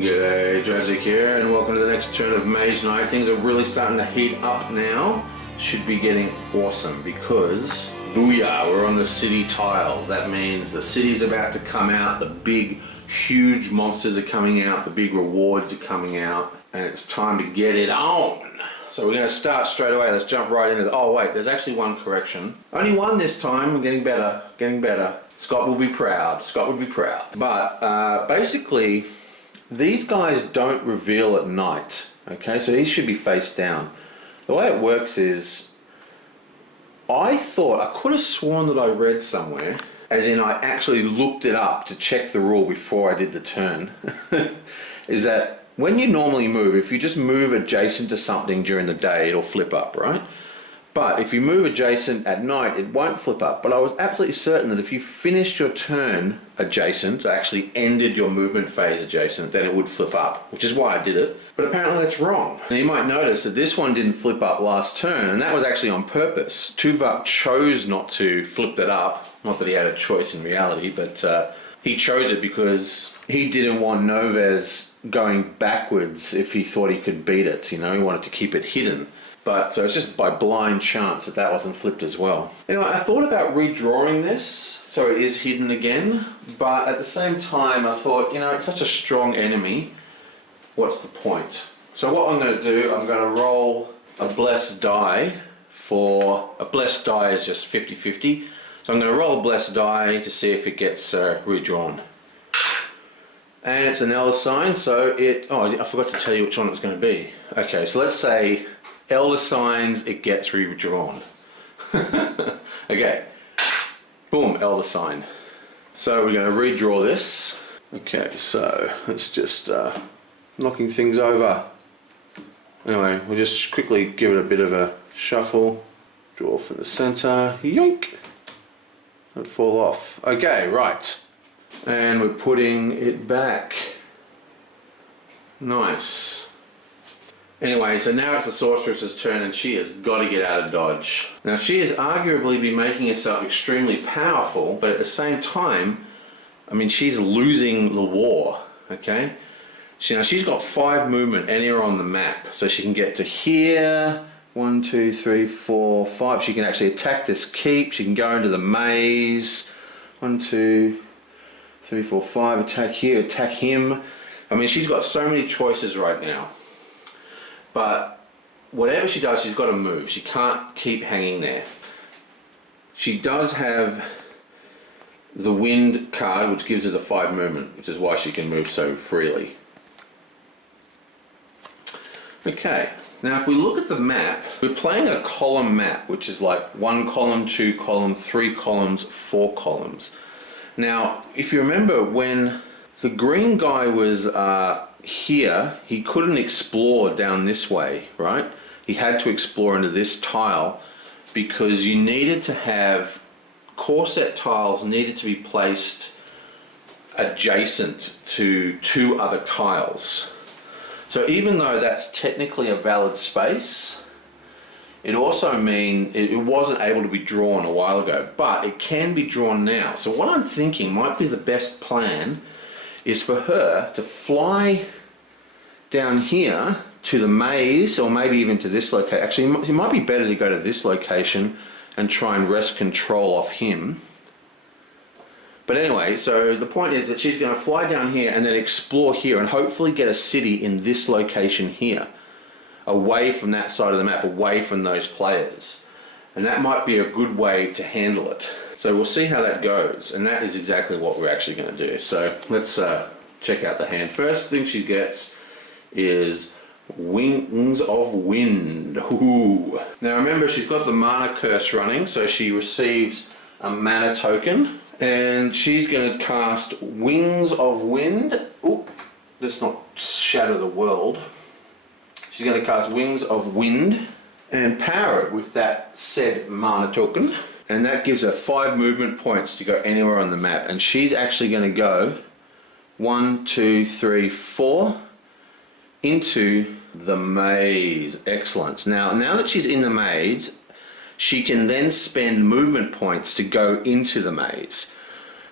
G'day, Drazik here, and welcome to the next turn of Mage Night. Things are really starting to heat up now. Should be getting awesome because, booyah, we're on the city tiles. That means the city's about to come out, the big, huge monsters are coming out, the big rewards are coming out, and it's time to get it on. So we're going to start straight away. Let's jump right into it. Oh wait, there's actually one correction. Only one this time. We're getting better, getting better. Scott will be proud. Scott would be proud. But basically, these guys don't reveal at night, okay? So he should be face down. The way it works is, I could have sworn that I read somewhere, as in I actually looked it up to check the rule before I did the turn, is that when you normally move, if you just move adjacent to something during the day, it'll flip up, right? But if you move adjacent at night, it won't flip up. But I was absolutely certain that if you finished your turn adjacent, actually ended your movement phase adjacent, then it would flip up, which is why I did it. But apparently that's wrong. And you might notice that this one didn't flip up last turn, and that was actually on purpose. Tuvok chose not to flip that up. Not that he had a choice in reality, but he chose it because he didn't want Novez going backwards if he thought he could beat it. You know, he wanted to keep it hidden. But so it's just by blind chance that that wasn't flipped as well. Anyway, I thought about redrawing this so it is hidden again, but at the same time I thought, you know, it's such a strong enemy, what's the point? So what I'm going to do, I'm going to roll a blessed die for, a blessed die is just 50-50, so I'm going to roll a blessed die to see if it gets redrawn. And it's an Elder sign, so I forgot to tell you which one it was going to be. Okay, so let's say Elder signs, it gets redrawn. Okay, boom, Elder sign. So we're going to redraw this. Okay, so let's just knocking things over. Anyway, we'll just quickly give it a bit of a shuffle. Draw from the center, yoink. Don't fall off. Okay, right. And we're putting it back. Nice. Anyway, so now it's the sorceress's turn and she has got to get out of dodge. Now she has arguably been making herself extremely powerful, but at the same time, I mean, she's losing the war, okay? She's got 5 movement anywhere on the map, so she can get to here, 1, 2, 3, 4, 5. She can actually attack this keep, she can go into the maze, 1, 2, 3, 4, 5, attack here, attack him. I mean, she's got so many choices right now. But whatever she does, she's got to move. She can't keep hanging there. She does have the wind card, which gives her the 5 movement, which is why she can move so freely. Okay, now if we look at the map, we're playing a column map, which is like 1 column, 2 column, 3 columns, 4 columns. Now, if you remember when the green guy was here, he couldn't explore down this way, right? He had to explore into this tile because you needed to have core set tiles needed to be placed adjacent to 2 other tiles. So even though that's technically a valid space, it also means it wasn't able to be drawn a while ago, but it can be drawn now. So what I'm thinking might be the best plan is for her to fly down here to the maze, or maybe even to this location. Actually, it might be better to go to this location and try and wrest control off him. But anyway, so the point is that she's going to fly down here and then explore here and hopefully get a city in this location here, away from that side of the map, away from those players. And that might be a good way to handle it. So we'll see how that goes, and that is exactly what we're actually going to do. So let's check out the hand. First thing she gets is Wings of Wind. Ooh. Now remember, she's got the mana curse running, so she receives a mana token, and she's going to cast Wings of Wind. Ooh, let's not shatter the world. She's going to cast Wings of Wind and power it with that said mana token. And that gives her 5 movement points to go anywhere on the map. And she's actually going to go 1, 2, 3, 4 into the maze. Excellent. Now that she's in the maze, she can then spend movement points to go into the maze.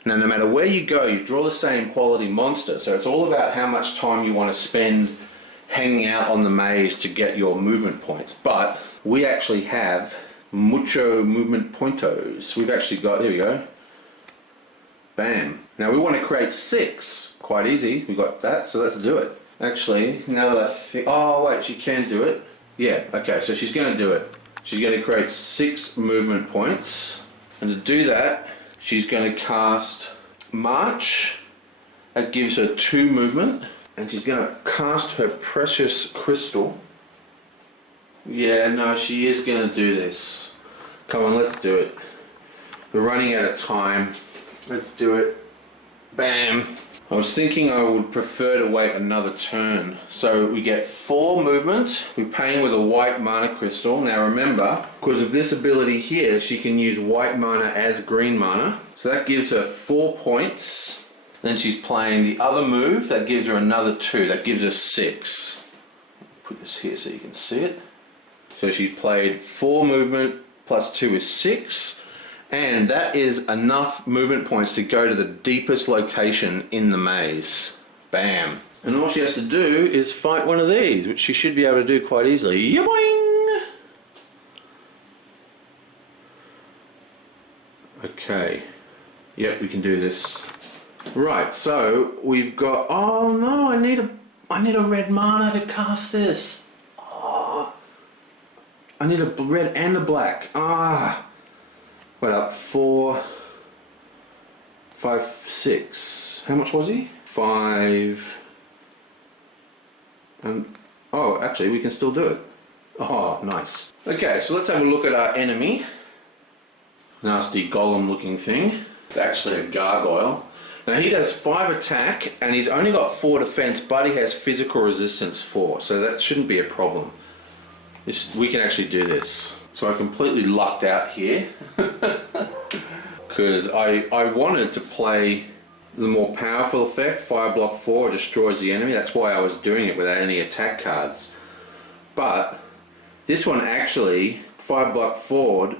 Now, no matter where you go, you draw the same quality monster. So it's all about how much time you want to spend hanging out on the maze to get your movement points. But we actually have mucho movement pointos. We've actually got, here we go. Bam. Now we want to create 6. Quite easy. We got that, so let's do it. Actually, now that I think, oh wait, she can do it. Yeah, okay, so she's going to do it. She's going to create 6 movement points. And to do that, she's going to cast March. That gives her 2 movement. And she's going to cast her precious crystal. Yeah, no, she is going to do this. Come on, let's do it. We're running out of time. Let's do it. Bam. I was thinking I would prefer to wait another turn. So we get 4 movement. We're paying with a white mana crystal. Now remember, because of this ability here, she can use white mana as green mana. So that gives her 4 points. Then she's playing the other move. That gives her another 2. That gives her 6. Put this here so you can see it. So she's played 4 movement plus 2 is 6. And that is enough movement points to go to the deepest location in the maze. Bam. And all she has to do is fight one of these, which she should be able to do quite easily. Yoing! Okay. Yep, we can do this. Right, so we've got, oh no, I need a red mana to cast this. Oh, I need a red and a black. Ah. Wait up, 4, 5, 6. How much was he? 5. Oh, actually, we can still do it. Oh, nice. Okay, so let's have a look at our enemy. Nasty golem looking thing. It's actually a gargoyle. Now he does 5 attack and he's only got 4 defense, but he has physical resistance 4, so that shouldn't be a problem. We can actually do this. So I completely lucked out here because I wanted to play the more powerful effect. Fire block 4 destroys the enemy. That's why I was doing it without any attack cards. But this one actually, fire block 4,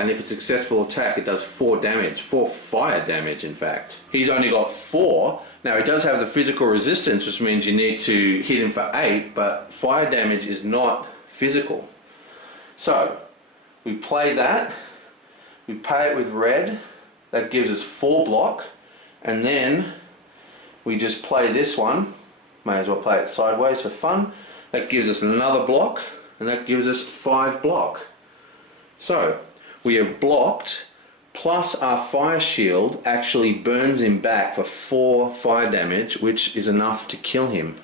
and if it's successful attack, it does 4 damage, 4 fire damage in fact. He's only got 4. Now he does have the physical resistance, which means you need to hit him for 8, but fire damage is not physical. So we play that, we pay it with red, that gives us 4 block, and then we just play this one, may as well play it sideways for fun, that gives us another block, and that gives us 5 block. So we have blocked, plus our fire shield actually burns him back for 4 fire damage, which is enough to kill him,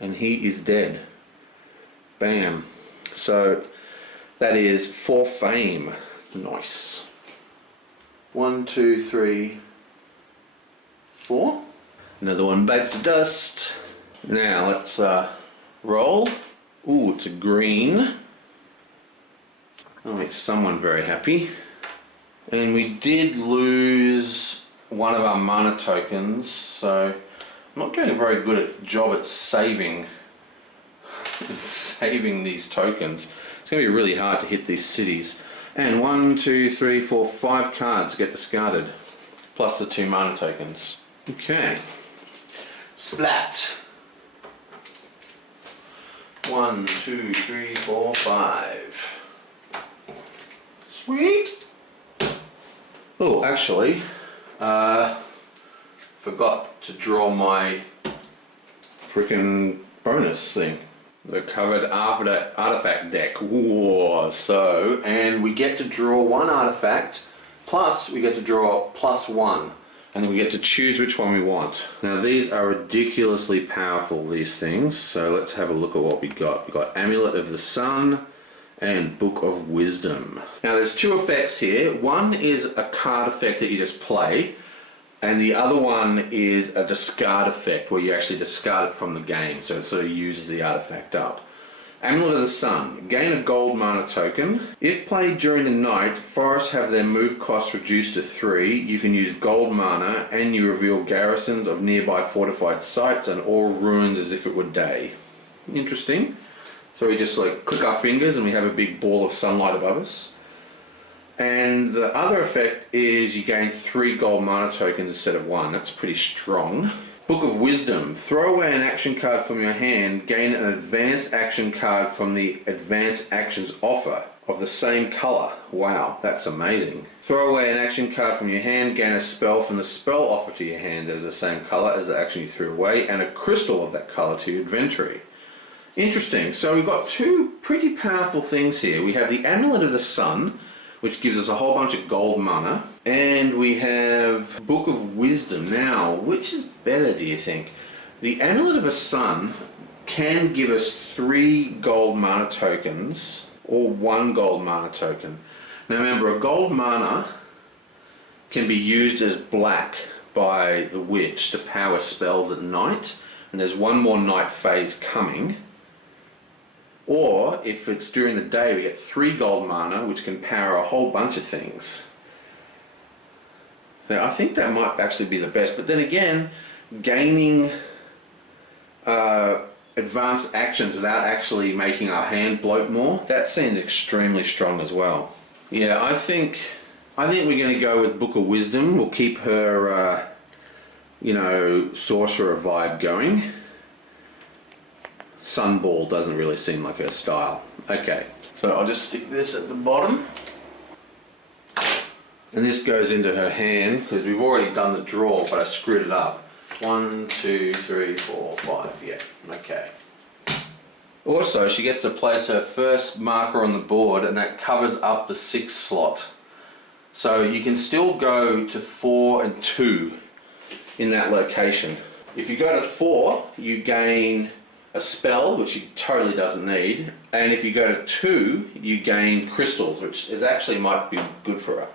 and he is dead. Bam. So that is 4 fame. Nice. 1, 2, 3, 4. Another one bites the dust. Now let's roll. Ooh, it's a green. That'll make someone very happy. And we did lose one of our mana tokens, so I'm not doing a very good job at saving these tokens. It's going to be really hard to hit these cities. And 1, 2, 3, 4, 5 cards get discarded, plus the 2 mana tokens. Okay. Splat. 1, 2, 3, 4, 5. Sweet. Oh, actually, forgot to draw my frickin' bonus thing. The covered artifact deck. Whoa, so, and we get to draw 1 artifact, plus we get to draw +1, and then we get to choose which one we want. Now these are ridiculously powerful, these things, so let's have a look at what we got. We got Amulet of the Sun and Book of Wisdom. Now there's 2 effects here. One is a card effect that you just play, and the other one is a discard effect where you actually discard it from the game, so it sort of uses the artifact up. Amulet of the Sun. Gain a gold mana token. If played during the night, forests have their move cost reduced to 3. You can use gold mana and you reveal garrisons of nearby fortified sites and all ruins as if it were day. Interesting. So we just like click our fingers and we have a big ball of sunlight above us. And the other effect is you gain 3 gold mana tokens instead of 1. That's pretty strong. Book of Wisdom. Throw away an action card from your hand, gain an advanced action card from the advanced actions offer of the same color. Wow, that's amazing. Throw away an action card from your hand, gain a spell from the spell offer to your hand that is the same color as the action you threw away, and a crystal of that color to your inventory. Interesting. So we've got 2 pretty powerful things here. We have the Amulet of the Sun, which gives us a whole bunch of gold mana, and we have Book of Wisdom. Now, which is better, do you think? The Amulet of the Sun can give us 3 gold mana tokens, or 1 gold mana token. Now remember, a gold mana can be used as black by the witch to power spells at night, and there's 1 more night phase coming. Or, if it's during the day, we get 3 gold mana, which can power a whole bunch of things. So I think that might actually be the best. But then again, gaining advanced actions without actually making our hand bloat more, that seems extremely strong as well. Yeah, I think we're going to go with Book of Wisdom. We'll keep her, sorcerer vibe going. Sunball doesn't really seem like her style. Okay, so I'll just stick this at the bottom. And this goes into her hand, because we've already done the draw, but I screwed it up. 1, 2, 3, 4, 5, yeah, okay. Also, she gets to place her first marker on the board, and that covers up the 6th slot. So you can still go to 4 and 2 in that location. If you go to 4, you gain a spell, which she totally doesn't need, and if you go to 2, you gain crystals, which is actually might be good for her.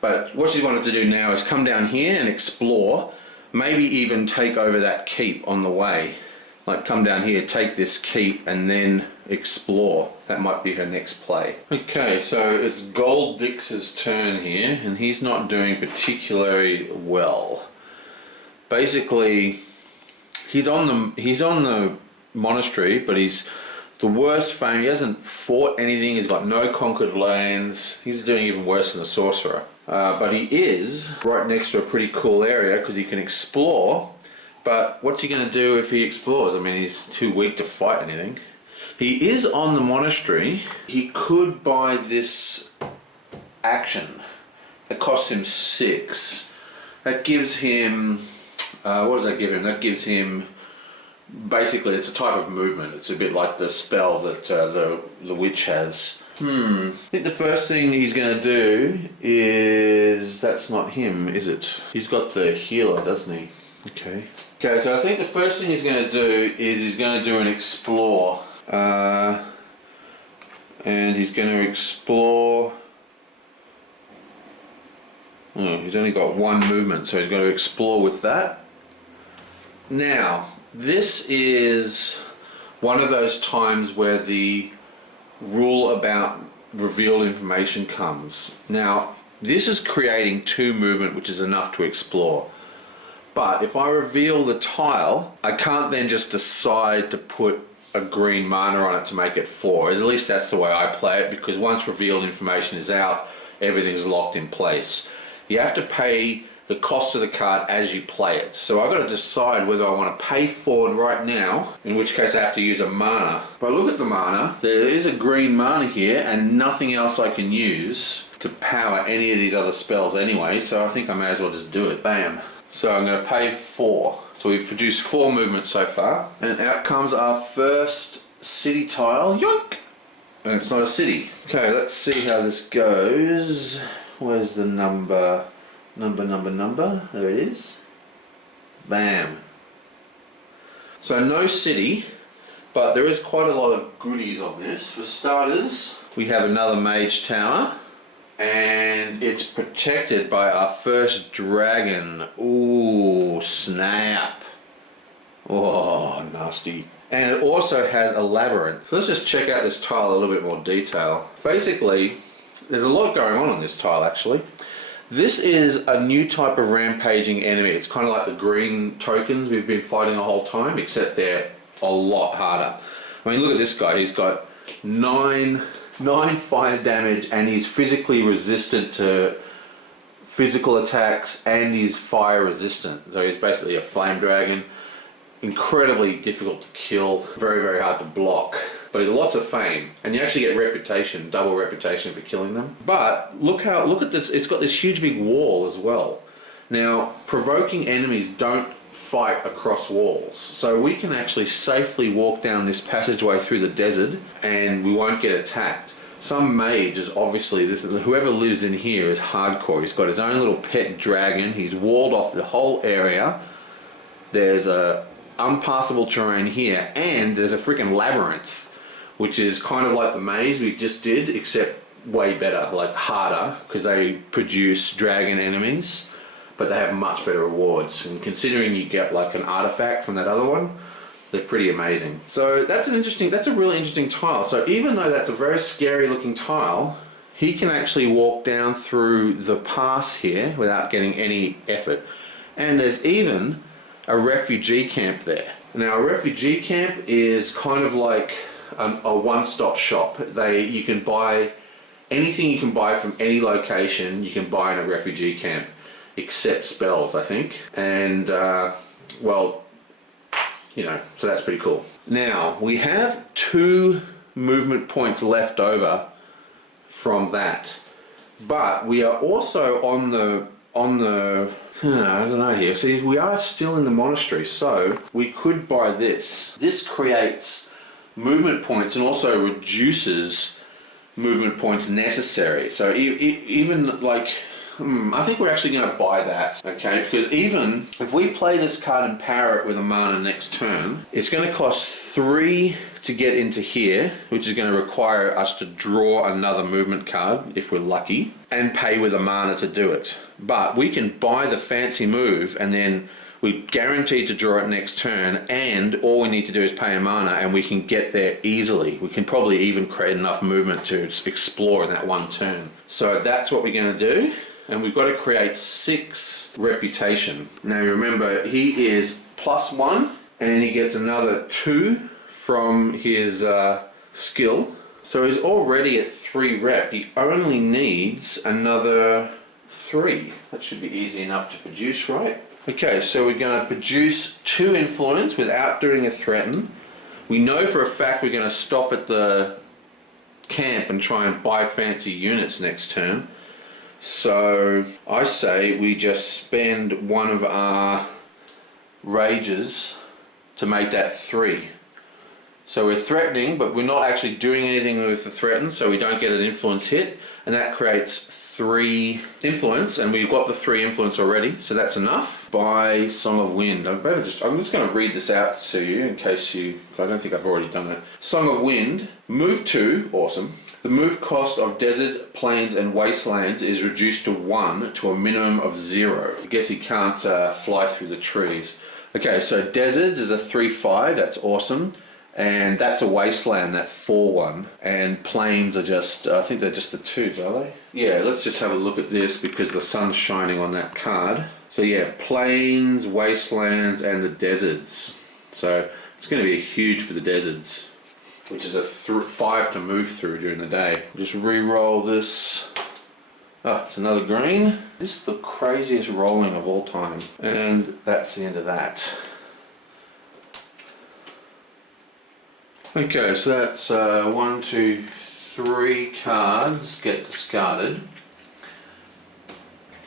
But what she wanted to do now is come down here and explore, maybe even take over that keep on the way. Like come down here, take this keep, and then explore. That might be her next play. Okay, so it's Gold Dix's turn here, and he's not doing particularly well. Basically, he's on the monastery, but he's the worst fame. He hasn't fought anything. He's got no conquered lands. He's doing even worse than the sorcerer. But he is right next to a pretty cool area because he can explore. But what's he going to do if he explores? I mean, he's too weak to fight anything. He is on the monastery. He could buy this action. It costs him 6. That gives him... what does that give him? That gives him... Basically, it's a type of movement. It's a bit like the spell that the witch has. I think the first thing he's going to do is... That's not him, is it? He's got the healer, doesn't he? Okay. Okay, so I think the first thing he's going to do is he's going to do an explore. And he's going to explore... Oh, he's only got 1 movement, so he's got to explore with that. Now, this is one of those times where the rule about revealed information comes. Now, this is creating 2 movement, which is enough to explore. But if I reveal the tile, I can't then just decide to put a green mana on it to make it 4. At least that's the way I play it, because once revealed information is out, everything's locked in place. You have to pay the cost of the card as you play it. So I've got to decide whether I want to pay for it right now, in which case I have to use a mana. If I look at the mana, there is a green mana here and nothing else I can use to power any of these other spells anyway, so I think I may as well just do it. Bam. So I'm going to pay 4. So we've produced 4 movements so far, and out comes our first city tile. Yoink! And it's not a city. Okay, let's see how this goes. Where's the number? Number. There it is. Bam. So no city, but there is quite a lot of goodies on this. For starters, we have another mage tower, and it's protected by our first dragon. Ooh, snap. Oh, nasty. And it also has a labyrinth. So let's just check out this tile a little bit more detail. Basically, there's a lot going on this tile actually. This is a new type of rampaging enemy. It's kind of like the green tokens we've been fighting the whole time, except they're a lot harder. I mean, look at this guy. He's got 9 9 fire damage, and he's physically resistant to physical attacks, and he's fire resistant. So he's basically a flame dragon. Incredibly difficult to kill, very, very hard to block. But lots of fame, and you actually get reputation, double reputation for killing them. But look at this, it's got this huge big wall as well. Now, provoking enemies don't fight across walls, so we can actually safely walk down this passageway through the desert and we won't get attacked. Some mage is obviously, whoever lives in here is hardcore. He's got his own little pet dragon, he's walled off the whole area. There's a unpassable terrain here, and there's a freaking labyrinth, which is kind of like the maze we just did, except way better, like harder, because they produce dragon enemies, but they have much better rewards. And considering you get like an artifact from that other one, they're pretty amazing. So that's a really interesting tile. So even though that's a very scary looking tile, he can actually walk down through the pass here without getting any effort. And there's even a refugee camp there. Now, a refugee camp is kind of like a one-stop shop. You can buy anything you can buy from any location, you can buy in a refugee camp, except spells, I think. And, well, you know, so that's pretty cool. Now, we have 2 movement points left over from that. But we are also on the I don't know here. See, we are still in the monastery, so we could buy this. This creates movement points and also reduces movement points necessary. So even like, I think we're actually going to buy that, okay? Because even if we play this card and power it with a mana next turn, it's going to cost 3 to get into here, which is going to require us to draw another movement card, if we're lucky, and pay with a mana to do it. But we can buy the fancy move, and then we're guaranteed to draw it next turn, and all we need to do is pay a mana, and we can get there easily. We can probably even create enough movement to explore in that one turn. So that's what we're going to do. And we've got to create 6 reputation. Now remember, he is +1, and he gets another 2 from his skill. So he's already at 3 rep. He only needs another 3. That should be easy enough to produce, right? Okay, so we're going to produce 2 influence without doing a threaten. We know for a fact we're going to stop at the camp and try and buy fancy units next turn. So I say we just spend one of our rages to make that 3. So we're threatening, but we're not actually doing anything with the threaten, so we don't get an influence hit, and that creates 3 influence, and we've got the 3 influence already, so that's enough. By Song of Wind. I'm just going to read this out to you in case I don't think I've already done it. Song of Wind, move 2, awesome. The move cost of desert, plains and wastelands is reduced to 1 to a minimum of 0. I guess he can't fly through the trees. Okay, so deserts is a 3/5, that's awesome. And that's a wasteland, that 4/1. And plains are just, I think they're just the 2s, are they? Yeah, let's just have a look at this because the sun's shining on that card. So yeah, plains, wastelands and the deserts. So it's going to be huge for the deserts, which is a 5 to move through during the day. Just re-roll this. Oh, it's another green. This is the craziest rolling of all time. And that's the end of that. Okay, so that's 1, 2, 3 cards get discarded.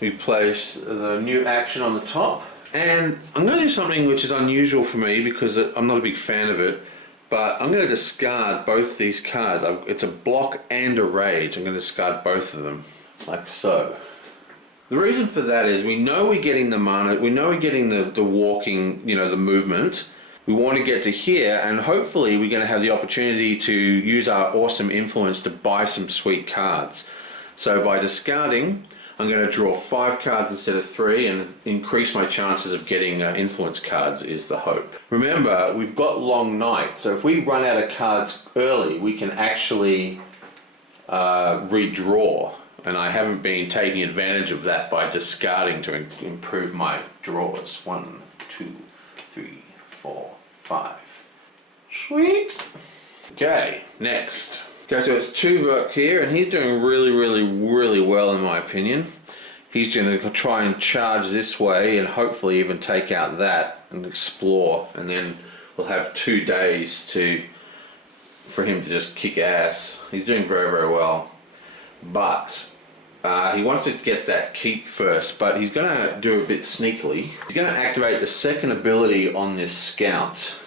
We place the new action on the top. And I'm going to do something which is unusual for me because I'm not a big fan of it. But I'm going to discard both these cards. It's a block and a rage. I'm going to discard both of them, like so. The reason for that is we know we're getting the mana, we know we're getting the walking, you know, the movement. We want to get to here, and hopefully we're going to have the opportunity to use our awesome influence to buy some sweet cards. So by discarding, I'm going to draw 5 cards instead of 3 and increase my chances of getting influence cards is the hope. Remember, we've got long night, so if we run out of cards early, we can actually redraw. And I haven't been taking advantage of that by discarding to improve my draws. 1, 2, 3, 4, 5. Sweet. Okay, next. Okay, so it's 2 Verk here, and he's doing really well in my opinion. He's going to try and charge this way and hopefully even take out that and explore, and then we'll have 2 days for him to just kick ass. He's doing very well, but he wants to get that keep first, but he's going to do a bit sneakily. He's going to activate the second ability on this scout,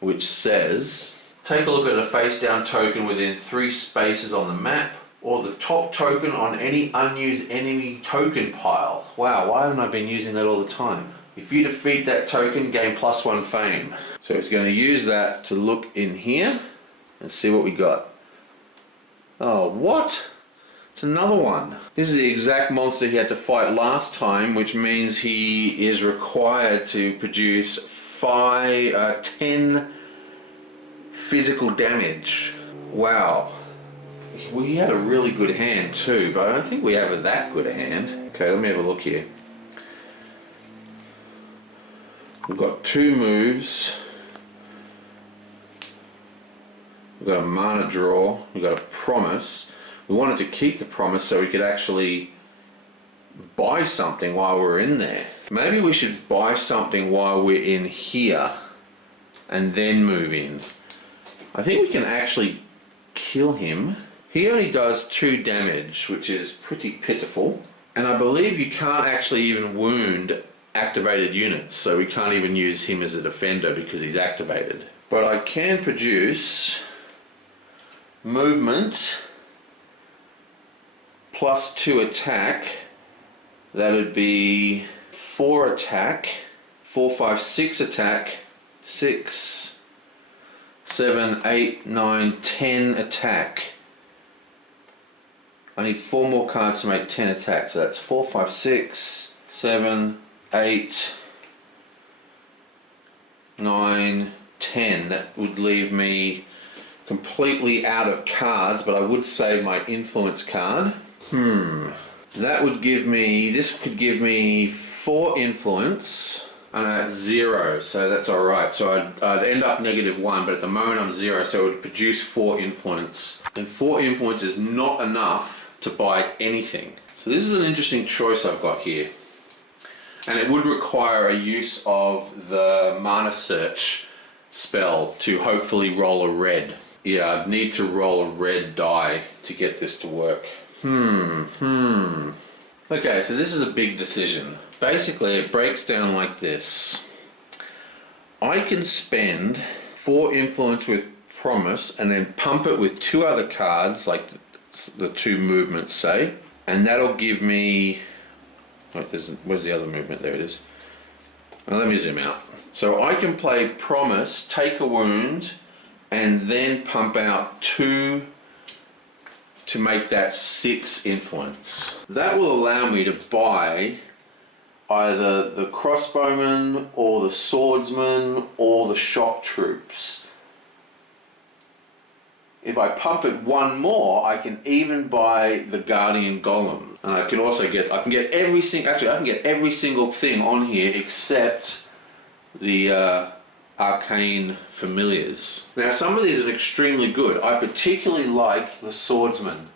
which says, take a look at a face down token within 3 spaces on the map, or the top token on any unused enemy token pile. Wow, why haven't I been using that all the time? If you defeat that token, gain +1 fame. So he's going to use that to look in here and see what we got. Oh, what? It's another one. This is the exact monster he had to fight last time, which means he is required to produce 10 physical damage. Wow. We had a really good hand too, but I don't think we have that good a hand. Okay, let me have a look here. We've got 2 moves. We've got a mana draw. We've got a promise. We wanted to keep the promise so we could actually buy something while we're in there. Maybe we should buy something while we're in here and then move in. I think we can actually kill him. He only does 2 damage, which is pretty pitiful. And I believe you can't actually even wound activated units, so we can't even use him as a defender because he's activated. But I can produce movement +2 attack. That would be 4 attack, 4, 5, 6 attack, 6, 7, 8, 9, 10 attack. I need 4 more cards to make 10 attacks. So that's 4, 5, 6, 7, 8, 9, 10. That would leave me completely out of cards, but I would save my influence card. That would give me, this could give me 4 influence, and that's 0, so that's alright. So I'd end up -1, but at the moment I'm 0, so it would produce 4 influence. And 4 influence is not enough to buy anything. So this is an interesting choice I've got here. And it would require a use of the mana search spell to hopefully roll a red. Yeah, I'd need to roll a red die to get this to work. Okay, so this is a big decision. Basically, it breaks down like this. I can spend 4 influence with promise and then pump it with 2 other cards, like the 2 movements, say, and that'll give me... Wait, where's the other movement? There it is. Now let me zoom out. So I can play promise, take a wound, and then pump out 2 to make that 6 influence. That will allow me to buy either the crossbowman or the swordsman or the shock troops. If I pump it 1 more, I can even buy the guardian golem, and I can also get every single thing on here except the arcane familiars. Now some of these are extremely good. I particularly like the swordsman.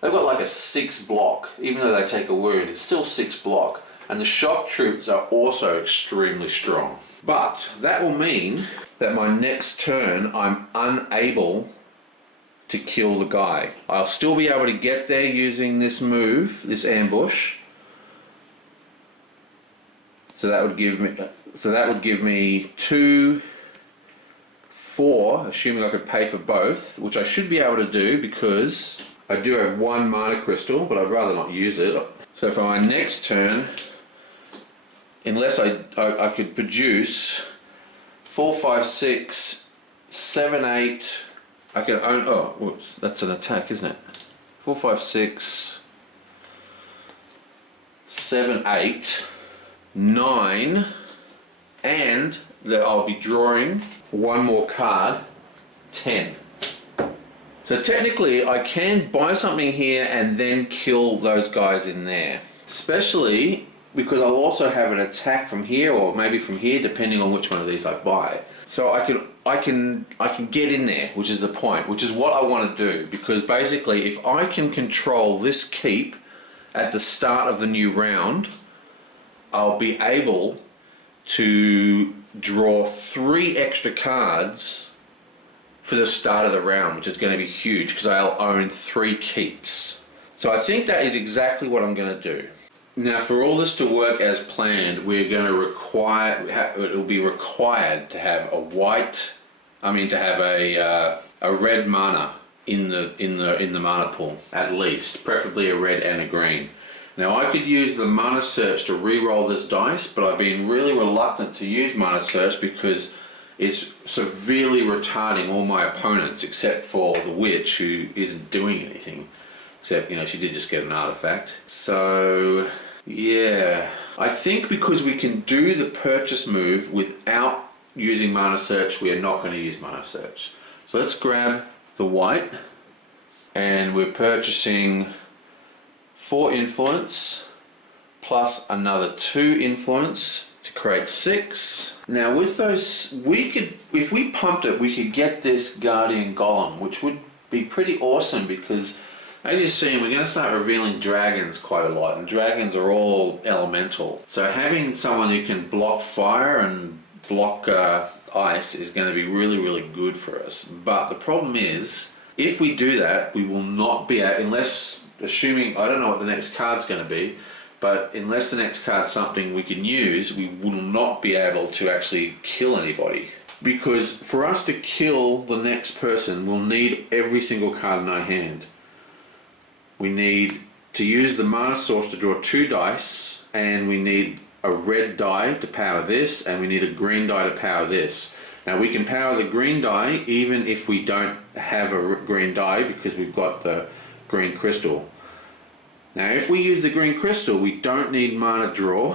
They've got like a 6 block, even though they take a wound, it's still 6 block. And the shock troops are also extremely strong. But that will mean that my next turn I'm unable to kill the guy. I'll still be able to get there using this move, this ambush. So that would give me 2, 4, assuming I could pay for both, which I should be able to do because I do have 1 mana crystal, but I'd rather not use it. So for my next turn, unless I could produce 4, 5, 6, 7, 8. I can own. Oh, whoops, that's an attack, isn't it? 4, 5, 6, 7, 8, 9, and I'll be drawing 1 more card, 10. So technically, I can buy something here and then kill those guys in there. Especially because I'll also have an attack from here or maybe from here, depending on which one of these I buy. So I can get in there, which is the point, which is what I want to do, because basically if I can control this keep at the start of the new round, I'll be able to draw 3 extra cards for the start of the round, which is going to be huge because I'll own 3 keeps. So I think that is exactly what I'm going to do. Now, for all this to work as planned, we're going to require, it'll be required to have a red mana in the mana pool, at least, preferably a red and a green. Now, I could use the mana search to re-roll this dice, but I've been really reluctant to use mana search because it's severely retarding all my opponents, except for the witch, who isn't doing anything. Except, you know, she did just get an artifact. So, yeah. I think because we can do the purchase move without using mana search, we are not going to use mana search. So let's grab the white, and we're purchasing 4 influence plus another 2 influence to create 6. Now with those, if we pumped it, we could get this Guardian Golem, which would be pretty awesome because, as you're seeing, we're going to start revealing dragons quite a lot, and dragons are all elemental. So having someone who can block fire and block ice is going to be really, really good for us. But the problem is, if we do that, we will not be able, unless, assuming, I don't know what the next card's going to be, but unless the next card's something we can use, we will not be able to actually kill anybody. Because for us to kill the next person, we'll need every single card in our hand. We need to use the mana source to draw 2 dice, and we need a red die to power this, and we need a green die to power this. Now we can power the green die even if we don't have a green die because we've got the green crystal. Now if we use the green crystal, we don't need mana draw,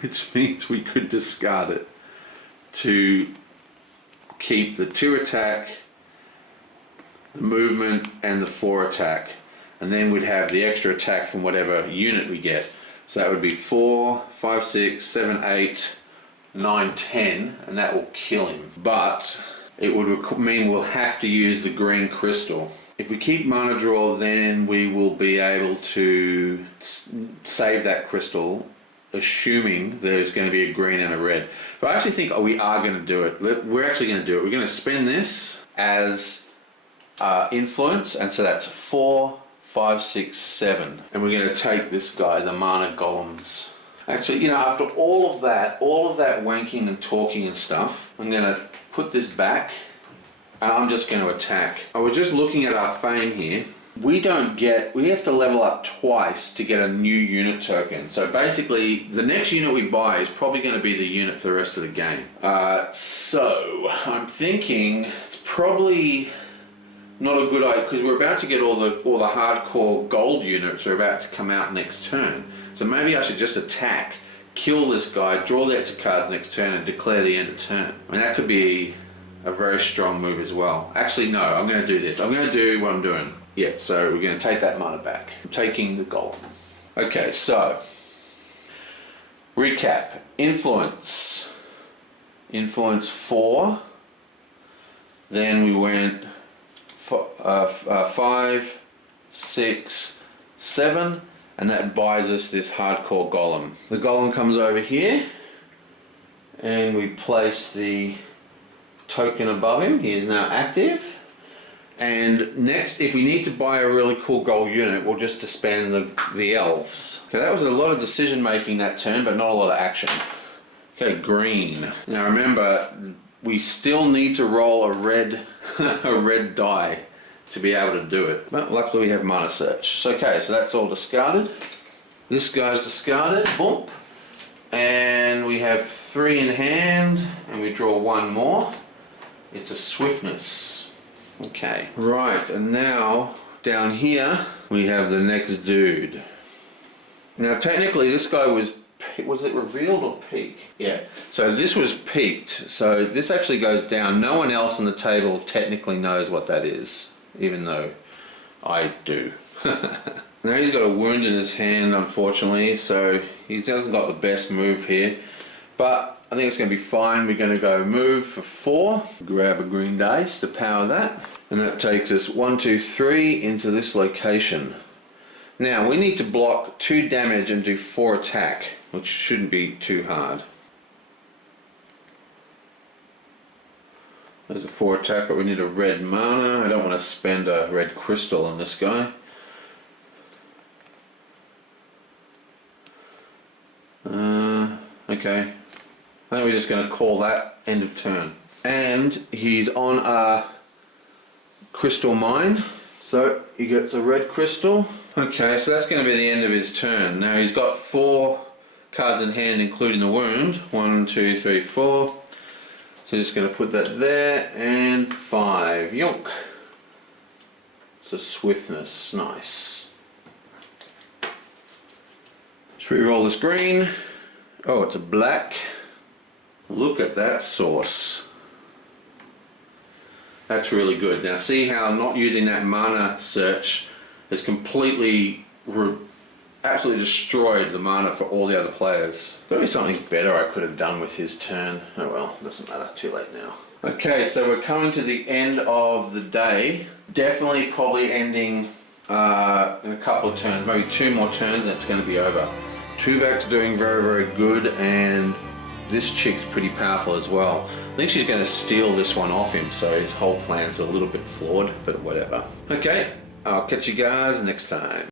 which means we could discard it to keep the 2 attack, the movement, and the 4 attack. And then we'd have the extra attack from whatever unit we get. So that would be 4, 5, 6, 7, 8, 9, 10, and that will kill him. But it would mean we'll have to use the green crystal. If we keep mana draw, then we will be able to save that crystal, assuming there's going to be a green and a red. But I actually think we are going to do it. We're actually going to do it. We're going to spend this as influence, and so that's 4, 5, 6, 7. And we're going to take this guy, the mana golems. Actually, you know, after all of that wanking and talking and stuff, I'm going to put this back, and I'm just going to attack. I was just looking at our fame here. We have to level up twice to get a new unit token. So basically, the next unit we buy is probably going to be the unit for the rest of the game. So I'm thinking it's probably not a good idea, because we're about to get all the hardcore gold units are about to come out next turn. So maybe I should just attack, kill this guy, draw the extra cards next turn, and declare the end of turn. I mean, that could be a very strong move as well. Actually, no, I'm going to do this. I'm going to do what I'm doing. Yeah, so we're going to take that mana back. I'm taking the golem. Okay, so recap. Influence 4. Then we went 5, 6, 7, and that buys us this hardcore golem. The golem comes over here, and we place the token above him. He is now active. And next, if we need to buy a really cool gold unit, we'll just disband the elves. Okay, that was a lot of decision making that turn, but not a lot of action. Okay, green. Now remember, we still need to roll a red die to be able to do it. But luckily we have mana search. So, okay, so that's all discarded. This guy's discarded. Boom. And we have 3 in hand, and we draw 1 more. It's a swiftness. Okay, right, and now down here we have the next dude. Now technically this guy was it revealed or peak? Yeah, so this was peaked, so this actually goes down. No one else on the table technically knows what that is, even though I do. Now he's got a wound in his hand, unfortunately, so he hasn't got the best move here. But I think it's going to be fine. We're going to go move for 4. Grab a green dice to power that. And that takes us 1, 2, 3 into this location. Now we need to block 2 damage and do 4 attack, which shouldn't be too hard. There's a 4 attack, but we need a red mana. I don't want to spend a red crystal on this guy. Okay. I think we're just going to call that end of turn. And he's on a crystal mine, so he gets a red crystal. Okay, so that's going to be the end of his turn. Now he's got 4 cards in hand, including the wound. 1, 2, 3, 4. So just going to put that there, and 5. Yonk. So swiftness, nice. Should we roll this green? Oh, it's a black. Look at that source. That's really good. Now see how not using that mana search has completely, absolutely destroyed the mana for all the other players. Got to be something better I could have done with his turn. Oh well, doesn't matter, too late now. Okay, so we're coming to the end of the day. Definitely probably ending in a couple of turns, maybe 2 more turns and it's going to be over. Tuvok's doing very, very good, and this chick's pretty powerful as well. I think she's going to steal this one off him, so his whole plan's a little bit flawed, but whatever. Okay, I'll catch you guys next time.